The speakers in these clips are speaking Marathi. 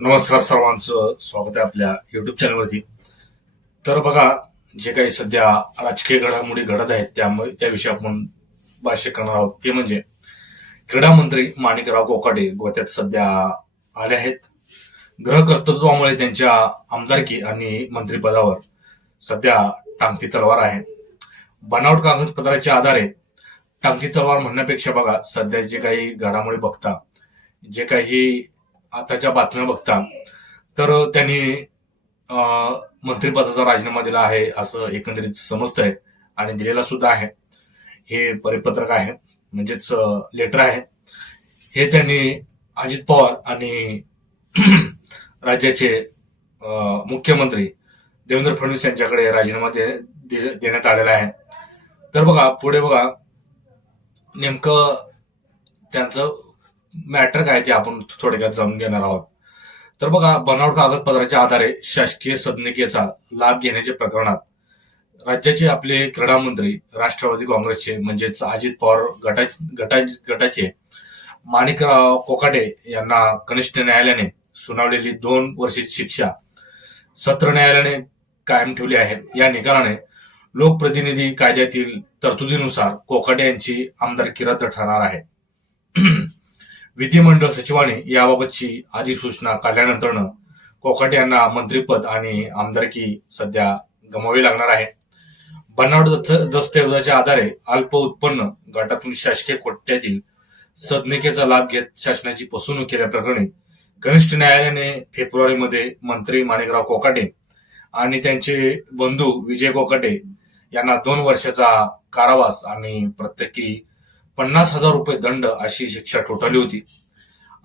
नमस्कार, सर्वांचं स्वागत आहे आपल्या युट्यूब चॅनलवरती. तर बघा, जे काही सध्या राजकीय घडामोडी घडत आहेत त्यामुळे त्याविषयी आपण भाष्य करणार आहोत. ते म्हणजे क्रीडा मंत्री माणिकराव कोकाटे गोत्यात सध्या आले आहेत. गृह कर्तृत्वामुळे त्यांच्या आमदारकी आणि मंत्रिपदावर सध्या टांगती तलवार आहे. बनावट कागदपत्राच्या आधारे टांगती तलवार म्हणण्यापेक्षा बघा, सध्या जे काही घडामोडी बघता, जे काही आताच्या बातम्या बघता, तर त्यांनी मंत्रिपदाचा राजीनामा दिला आहे असं एकंदरीत समजतंय आणि दिलेला सुद्धा आहे. हे परिपत्रक आहे, म्हणजेच लेटर आहे. हे त्यांनी अजित पवार आणि राज्याचे मुख्यमंत्री देवेंद्र फडणवीस यांच्याकडे राजीनामा देण्यात आलेला आहे. तर बघा, पुढे बघा नेमकं त्यांचं मॅटर काय ते आपण थोडक्यात जाणून घेणार आहोत. तर बघा, बनावट कागदपत्राच्या आधारे शासकीय सदनिकेचा लाभ घेण्याच्या प्रकरणात राज्याचे आपले क्रीडा मंत्री राष्ट्रवादी काँग्रेसचे म्हणजेच अजित पवार गटाचे माणिकराव कोकाटे यांना कनिष्ठ न्यायालयाने सुनावलेली 2 वर्षाची शिक्षा सत्र न्यायालयाने कायम ठेवली आहे. या निकालाने लोकप्रतिनिधी कायद्यातील तरतुदीनुसार कोकाटे यांची आमदारकी रद्द ठरणार आहे. विधिमंडळ सचिवाने याबाबतची अधिसूचना काढल्यानंतर कोकाटे यांना मंत्रिपद आणि आमदारकी सध्या गमावी लागणार आहे. बनावट दस्तऐवजाच्या आधारे अल्प उत्पन्न गटातून शासकीय कोट्यातील सदनिकेचा लाभ घेत शासनाची फसवणूक केल्याप्रकरणी कनिष्ठ न्यायालयाने फेब्रुवारीमध्ये मंत्री माणिकराव कोकाटे आणि त्यांचे बंधू विजय कोकाटे यांना 2 वर्षाचा कारावास आणि प्रत्येकी 50,000 रुपये दंड अशी शिक्षा ठोठावली होती.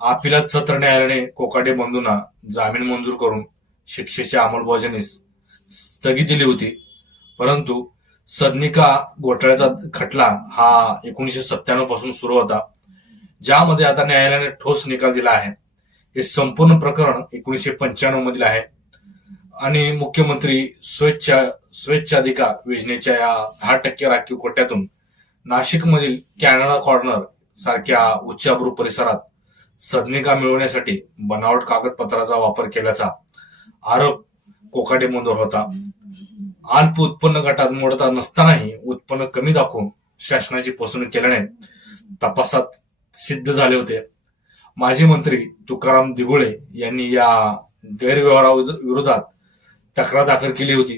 अपिलात सत्र न्यायालयाने कोकाटे बंधूंना जामीन मंजूर करून शिक्षेच्या अंमलबजावणीस स्थगिती दिली होती. परंतु सदनिका घोटाळ्याचा खटला हा 1997 पासून सुरू होता, ज्यामध्ये आता न्यायालयाने ठोस निकाल दिला आहे. हे संपूर्ण प्रकरण 1995 मधील आहे आणि मुख्यमंत्री स्वेच्छाधिकार योजनेच्या या 10% राखीव कोट्यातून नाशिकमधील कॅनडा कॉर्नर सारख्या उच्चाभ्रू परिसरात सदनिका मिळवण्यासाठी बनावट कागदपत्राचा वापर केल्याचा आरोप कोकाटे बंधूंवर होता. अल्प उत्पन्न गटात मोडता नसतानाही उत्पन्न कमी दाखवून शासनाची फसवणूक केल्याने तपासात सिद्ध झाले होते. माजी मंत्री तुकाराम दिघोळे यांनी या गैरव्यवहाराविरोधात तक्रार दाखल केली होती.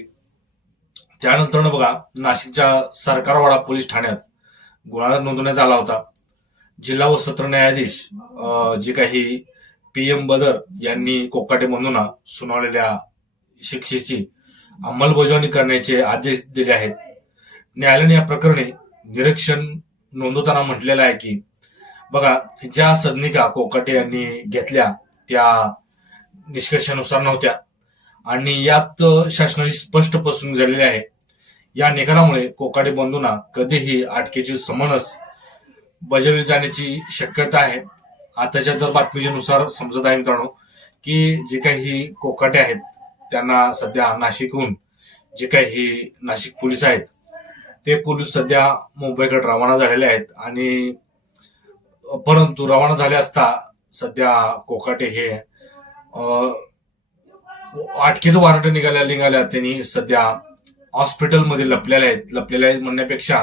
त्यानंतर बघा, नाशिकच्या सरकारवाडा पोलीस ठाण्यात गुन्हा नोंदवण्यात आला होता. जिल्हा व सत्र न्यायाधीश जे काही PM बदर यांनी कोकाटे बंधूंना सुनावलेल्या शिक्षेची अंमलबजावणी करण्याचे आदेश दिले आहेत. न्यायालयाने या प्रकरणी निरीक्षण नोंदवताना म्हटलेलं आहे की बघा, ज्या सदनिका कोकाटे यांनी घेतल्या त्या निष्कर्षानुसार नव्हत्या आणि यात शासनाची स्पष्ट फसवणूक झालेली आहे. या निकालामुळे कोकाटे बंधूंना कधीही अटकेची समन्स बजावली जाण्याची शक्यता आहे. आताच्या तर बातमीनुसार समजत आहे मित्रांनो की जे काही कोकाटे आहेत त्यांना सध्या नाशिकहून जे काही नाशिक पोलीस आहेत ते पोलीस सध्या मुंबईकडे रवाना झालेले आहेत आणि परंतु रवाना झाले असता सध्या कोकाटे हे अटकेचं वॉरंट निघाल्या त्यांनी सध्या हॉस्पिटलमध्ये लपलेले आहेत म्हणण्यापेक्षा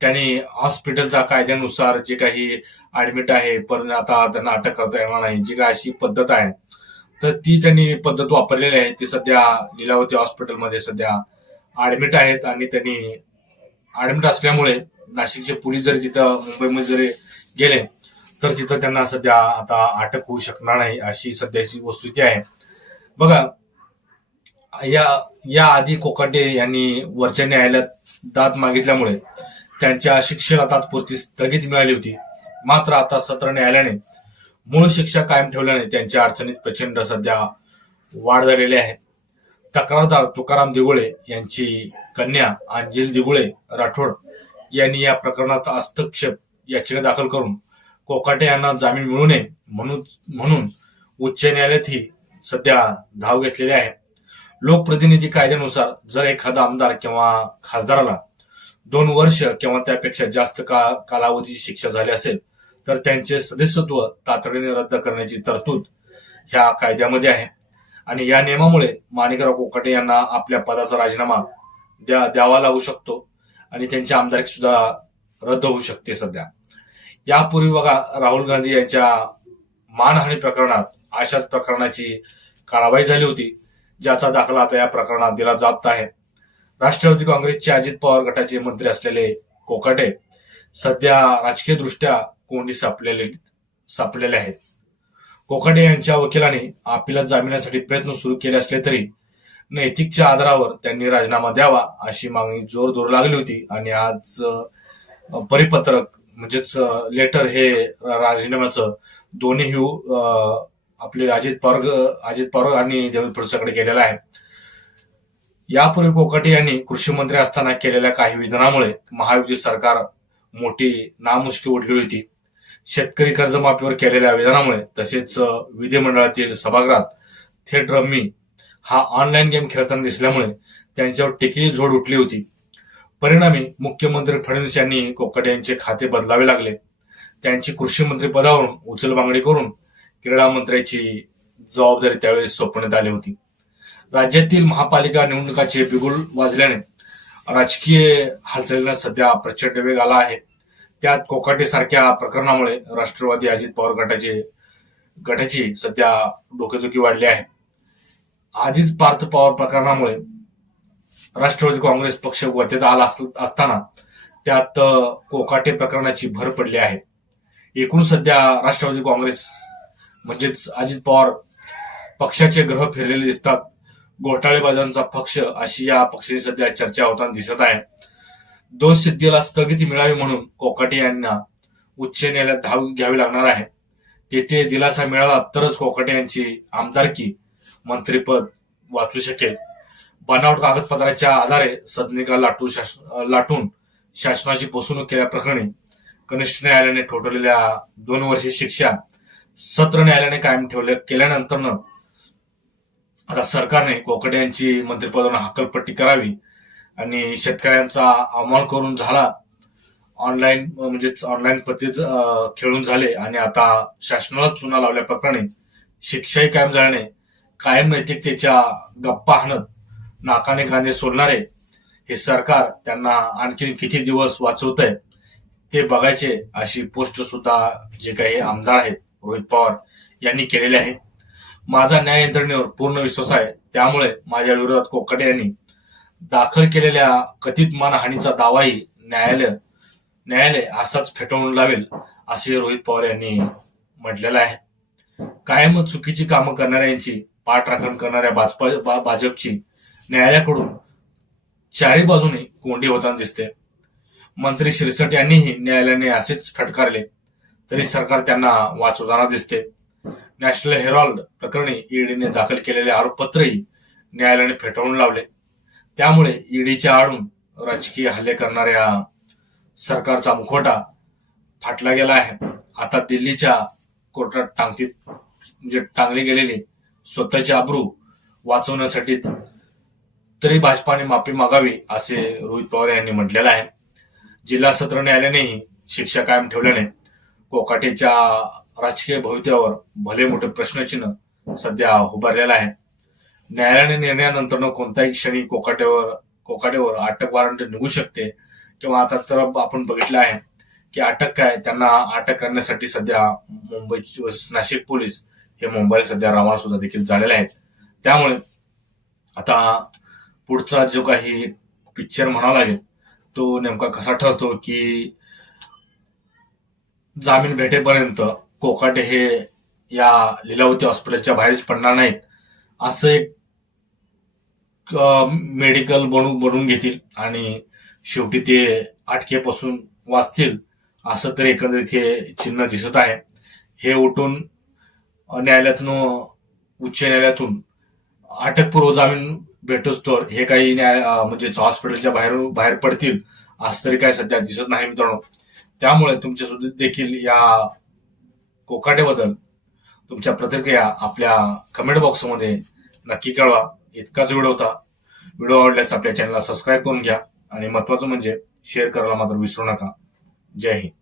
त्यांनी हॉस्पिटलच्या कायद्यानुसार जे काही ऍडमिट आहे पण आता त्यांना अटक करता येणार नाही, जी काही अशी पद्धत आहे तर ती त्यांनी पद्धत वापरलेली आहे. ती सध्या लीलावती हॉस्पिटलमध्ये सध्या ऍडमिट आहेत आणि त्यांनी ऍडमिट असल्यामुळे नाशिकचे पोलीस जरी तिथं मुंबईमध्ये जरी गेले तर तिथं त्यांना सध्या आता अटक होऊ शकणार नाही, अशी सध्याची वस्तुस्थिती आहे. बघा, या आधी कोकाटे यांनी वरच्या न्यायालयात दाद मागितल्यामुळे त्यांच्या शिक्षेला तात्पुरती स्थगिती मिळाली होती. मात्र आता सत्र न्यायालयाने मूळ शिक्षा कायम ठेवल्याने त्यांच्या अडचणीत प्रचंड सध्या वाढ झालेली आहे. तक्रारदार तुकाराम दिघोळे यांची कन्या अंजली दिघोळे राठोड यांनी या प्रकरणात हस्तक्षेप याचिका दाखल करून कोकाटे यांना जामीन मिळू नये म्हणून उच्च न्यायालयातही सध्या धाव घेतलेली आहे. लोकप्रतिनिधी कायद्यानुसार जर एखादा आमदार किंवा खासदाराला 2 वर्ष किंवा त्यापेक्षा जास्त कालावधीची शिक्षा झाली असेल तर त्यांचे सदस्यत्व तातडीने रद्द करण्याची तरतूद ह्या कायद्यामध्ये आहे आणि या नियमामुळे माणिकराव कोकाटे यांना आपल्या पदाचा राजीनामा द्यावा लागू शकतो आणि त्यांची आमदारकी सुद्धा रद्द होऊ शकते. सध्या यापूर्वी बघा, राहुल गांधी यांच्या मानहानी प्रकरणात अशाच प्रकरणाची कारवाई झाली होती, ज्याचा दाखला आता या प्रकरणात दिला जात आहे. राष्ट्रवादी काँग्रेसचे अजित पवार गटाचे मंत्री असलेले कोकाटे सध्या राजकीय दृष्ट्या कोंडी सापलेले आहेत. कोकाटे यांच्या वकिलांनी अपिलात जामिनासाठी प्रयत्न सुरू केले असले तरी नैतिकच्या आधारावर त्यांनी राजीनामा द्यावा अशी मागणी जोर धरू लागली होती आणि आज परिपत्रक म्हणजेच लेटर हे राजीनाम्याचं दोन्ही आपले अजित पवार आणि देवेंद्र फडणवीसांकडे गेलेलं आहे. यापूर्वी कोकाटे यांनी कृषी मंत्री असताना केलेल्या काही विधानामुळे महायुती सरकार मोठी नामुष्की उडली होती. शेतकरी कर्जमाफीवर केलेल्या विधानामुळे तसेच विधिमंडळातील सभागृहात थेट रम्मी हा ऑनलाईन गेम खेळताना दिसल्यामुळे त्यांच्यावर टीकेची झोड उठली होती. परिणामी मुख्यमंत्री फडणवीस यांनी कोकाटे यांचे खाते बदलावे लागले. त्यांची कृषी मंत्री पदावरून उचलबांगडी करून क्रीडा मंत्र्याची जबाबदारी त्यावेळी सोपवण्यात आली होती. राज्यातील महापालिका निवडणुकाचे बिगुल वाजल्याने राजकीय हालचालींना सध्या प्रचंड वेग आला आहे. त्यात कोकाटे सारख्या प्रकरणामुळे राष्ट्रवादी अजित पवार गटाची सध्या डोकेदुखी वाढली आहे. आधीच पार्थ पवार प्रकरणामुळे राष्ट्रवादी काँग्रेस पक्ष वतेत आला असताना त्यात कोकाटे प्रकरणाची भर पडली आहे. एकूण सध्या राष्ट्रवादी काँग्रेस म्हणजेच अजित पवार पक्षाचे ग्रह फिरलेले दिसतात. घोटाळेबाजांचा पक्ष अशी या पक्षाची सध्या चर्चा होताना दिसत आहे. दोष सिद्धीला स्थगिती मिळावी म्हणून कोकाटे यांना उच्च न्यायालयात धाव घ्यावी लागणार आहे. तेथे दिलासा मिळाला तरच कोकाटे यांची आमदारकी मंत्रीपद वाचू शकेल. बनावट कागदपत्राच्या आधारे सदनिका लाटून शासनाची फसवणूक केल्याप्रकरणी कनिष्ठ न्यायालयाने ठोठवलेल्या 2 वर्षे शिक्षा सत्र न्यायालयाने कायम केल्यानंतर आता सरकारने कोकाटे यांची मंत्रिपदावरून हकालपट्टी करावी आणि शेतकऱ्यांचा अवमान करून झाला ऑनलाईन पद्धतीत खेळून झाले आणि आता शासनाला चुना लावल्या प्रकरणी शिक्षाही कायम झाल्याने कायम नैतिकतेच्या गप्पा हाणत नाकाने कांदे सोडणारे हे सरकार त्यांना आणखी किती दिवस वाचवतंय ते बघायचे अशी पोस्ट सुद्धा जे काही आमदार आहेत रोहित पवार यांनी केलेले आहे. माझा न्याय यंत्रणेवर पूर्ण विश्वास आहे, त्यामुळे माझ्या विरोधात कोकाटे यांनी दाखल केलेल्या कथित मानहानीचा दावाही न्यायालय असाच फेटाळून लावेल असे रोहित पवार यांनी म्हटलेलं आहे. कायम चुकीची कामं करणाऱ्यांची पाठराखण करणाऱ्या भाजपची न्यायालयाकडून चारी बाजूने कोंडी होताना दिसते. मंत्री शिरसट यांनीही न्यायालयाने असेच फटकारले तरी सरकार त्यांना वाचवताना दिसते. नॅशनल हेराल्ड प्रकरणी ईडीने दाखल केलेले आरोपपत्रही न्यायालयाने फेटाळून लावले. त्यामुळे ईडीच्या आडून राजकीय हल्ले करणाऱ्या सरकारचा मुखवटा फाटला गेला आहे. आता दिल्लीच्या कोर्टात टांगली गेलेली स्वतःची आबरू वाचवण्यासाठी तरी भाजपाने माफी मागावी असे रोहित पवार यांनी म्हटलेलं आहे. जिल्हा सत्र न्यायालयानेही शिक्षा कायम ठेवल्याने कोकाटेच्या राजकीय भवितव्यावर भले मोठे प्रश्नचिन्ह सध्या उभारलेलं आहे. न्यायालयाने निर्णयानंतर कोणत्याही क्षणी कोकाटेवर अटक वॉरंट निघू शकते किंवा आता तर आपण बघितलं आहे की त्यांना अटक करण्यासाठी सध्या नाशिक पोलीस हे मुंबईला सध्या रवाना सुद्धा देखील झालेले आहेत. त्यामुळे आता पुढचा जो काही पिक्चर म्हणावा लागेल तो नेमका कसा ठरतो की जामीन भेटेपर्यंत कोकाटे हे या लीलावती हॉस्पिटलच्या बाहेरच पडणार नाहीत असं एक मेडिकल बनवून घेतील आणि शेवटी ते अटकेपासून वाचतील असं तरी एकंदरीत हे चिन्ह दिसत आहे. हे उठून उच्च न्यायालयातून अटकपूर्व जामीन भेटूच तर हे काही म्हणजे हॉस्पिटलच्या बाहेर पडतील असं तरी काय सध्या दिसत नाही मित्रांनो. त्यामुळे तुमच्या सुद्धा देखील या कोकाटेबद्दल तुमच्या प्रतिक्रिया आपल्या कमेंट बॉक्समध्ये नक्की कळवा. इतकाच व्हिडिओ होता. व्हिडिओ आवडल्यास आपल्या चॅनलला सबस्क्राईब करून घ्या आणि महत्वाचं म्हणजे शेअर करायला मात्र विसरू नका. जय हिंद.